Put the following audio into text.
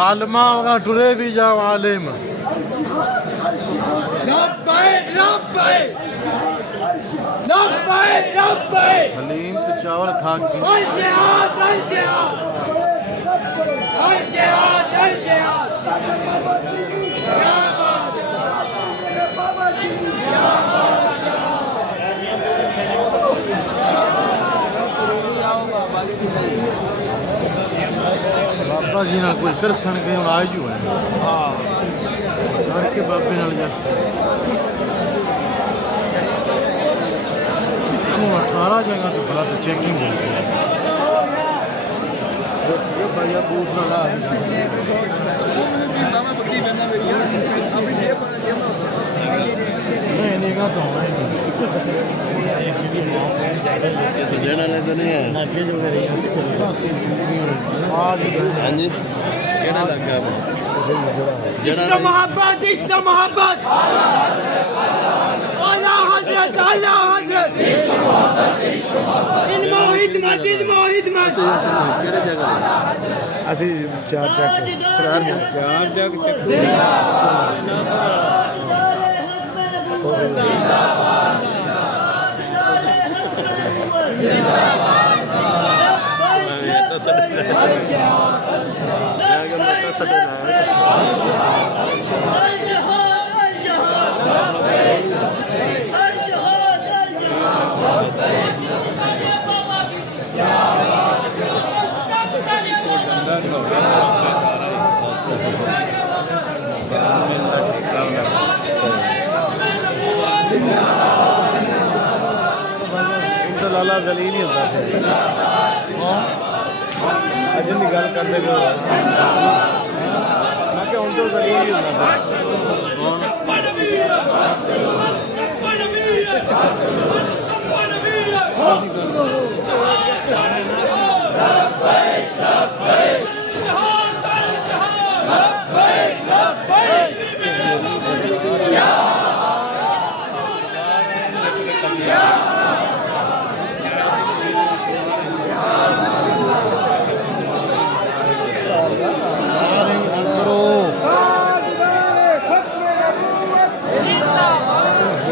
आलमा वगैरह टुरे भी जाओ आलिम हलीम तो चावल खा के बाबा जी ना कोई करसन के हम आज जो है हाँ के बाबे नाल जैसे 18 जगह तो बड़ा तो चेकिंग है ये भैया बूट ना ला नहीं का तो लेना ले तो नहीं है आगे जो कर रही है हां जी केड़ा लग गया इश्क मोहब्बत आला हजरत इश्क मोहब्बत इल्मो हिदमत केड़े जगह असी चार चक लाला दलील ही होता है अजन की गल करते मैं क्या हूँ तो दलील ही होता